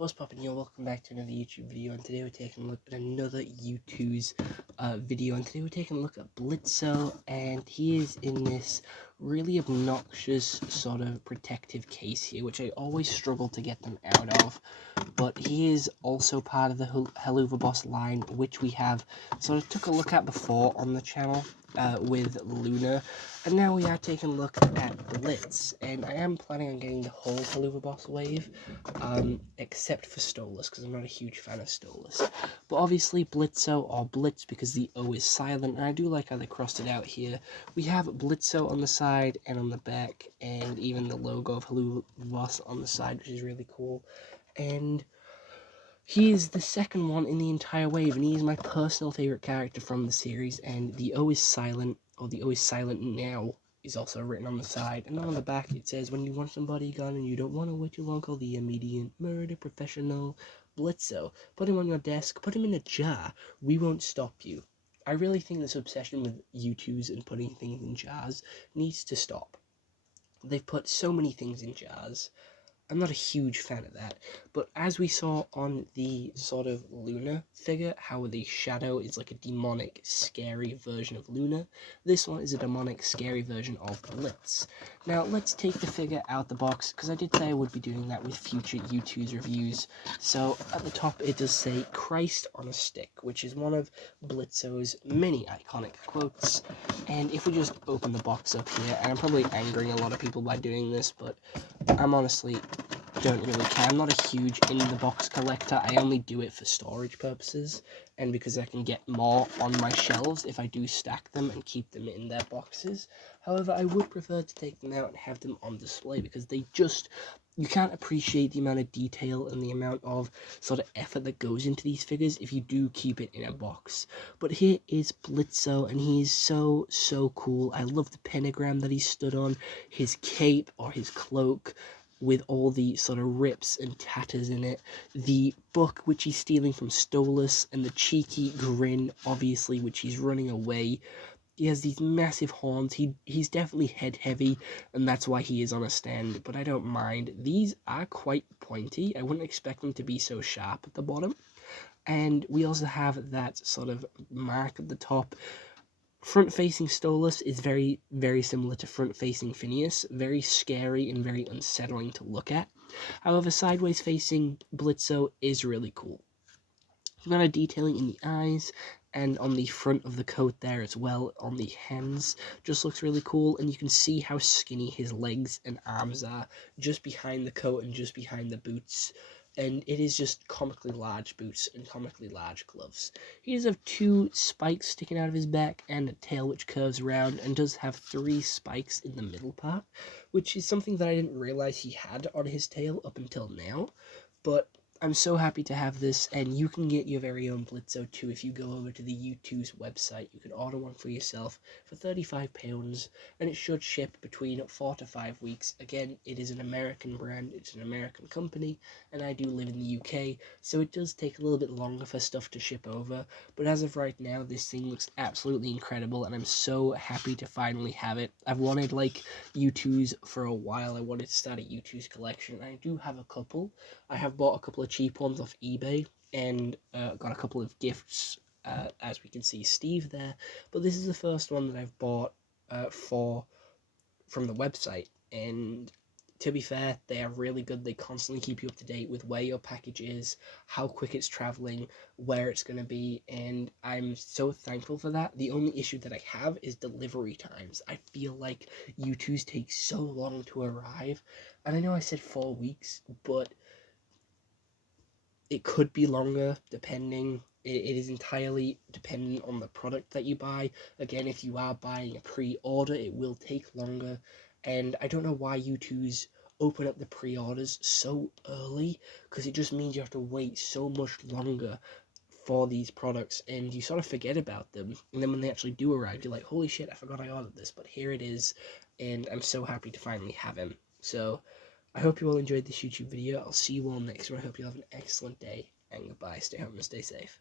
What's poppin', yo? Welcome back to another YouTube video, and today we're taking a look at another Youtooz video, and today we're taking a look at Blitzø, and he is in this really obnoxious sort of protective case here, which I always struggle to get them out of, but he is also part of the Helluva boss line, which we have sort of took a look at before on the channel with Luna, and now we are taking a look at Blitz, and I am planning on getting the whole Helluva boss wave, except for Stolas, because I'm not a huge fan of Stolas. But obviously Blitzø, or Blitz, because the O is silent, and I do like how they crossed it out here. We have Blitzø on the side and on the back, and even the logo of Helluva boss on the side, which is really cool. And he is the second one in the entire wave, and he is my personal favourite character from the series, and the O is silent, or the O is silent now, is also written on the side, and on the back it says, when you want somebody gone and you don't want to wait too long, call the immediate murder professional Blitzø. Put him on your desk, put him in a jar, we won't stop you. I really think this obsession with Youtooz and putting things in jars needs to stop. They've put so many things in jars. I'm not a huge fan of that, but as we saw on the sort of Luna figure, how the shadow is like a demonic, scary version of Luna, this one is a demonic, scary version of Blitz. Now, let's take the figure out the box, because I did say I would be doing that with future Youtooz reviews. So, at the top it does say, Christ on a stick, which is one of Blitzø's many iconic quotes, and if we just open the box up here, and I'm probably angering a lot of people by doing this, but I'm honestly don't really care. I'm not a huge in-the-box collector. I only do it for storage purposes, and because I can get more on my shelves if I do stack them and keep them in their boxes. However, I would prefer to take them out and have them on display, because they just, you can't appreciate the amount of detail and the amount of sort of effort that goes into these figures if you do keep it in a box. But here is Blitzø, and he is so cool. I love the pentagram that he stood on, his cape or his cloak, with all the sort of rips and tatters in it, the book which he's stealing from Stolas, and the cheeky grin, obviously, which he's running away. He has these massive horns. He's definitely head heavy, and that's why he is on a stand, but I don't mind. These are quite pointy. I wouldn't expect them to be so sharp at the bottom. And we also have that sort of mark at the top. Front-facing Stolas is very similar to front-facing Phineas, very scary and very unsettling to look at. However, sideways-facing Blitzø is really cool. You've got a detailing in the eyes, and on the front of the coat there as well, on the hands, just looks really cool, and you can see how skinny his legs and arms are, just behind the coat and just behind the boots. And it is just comically large boots and comically large gloves. He does have 2 spikes sticking out of his back and a tail which curves around, and does have 3 spikes in the middle part, which is something that I didn't realize he had on his tail up until now. But I'm so happy to have this, and you can get your very own Blitzø too if you go over to the Youtooz website. You can order one for yourself for £35, and it should ship between 4 to 5 weeks. Again, it is an American brand, it's an American company, and I do live in the UK, so it does take a little bit longer for stuff to ship over, but as of right now, this thing looks absolutely incredible, and I'm so happy to finally have it. I've wanted, like, Youtooz for a while. I wanted to start a Youtooz collection, and I do have a couple. I have bought a couple of cheap ones off eBay, and got a couple of gifts, as we can see Steve there, but this is the first one that I've bought from the website, and to be fair, they are really good. They constantly keep you up to date with where your package is, how quick it's traveling, where it's going to be, and I'm so thankful for that. The only issue that I have is delivery times. I feel like Youtooz takes so long to arrive, and I know I said 4 weeks, but it could be longer, depending. It is entirely dependent on the product that you buy. Again, if you are buying a pre-order, it will take longer, and I don't know why Youtooz open up the pre-orders so early, because it just means you have to wait so much longer for these products, and you sort of forget about them, and then when they actually do arrive, you're like, holy shit, I forgot I ordered this, but here it is, and I'm so happy to finally have him. So I hope you all enjoyed this YouTube video. I'll see you all next one. I hope you have an excellent day, and goodbye. Stay home and stay safe.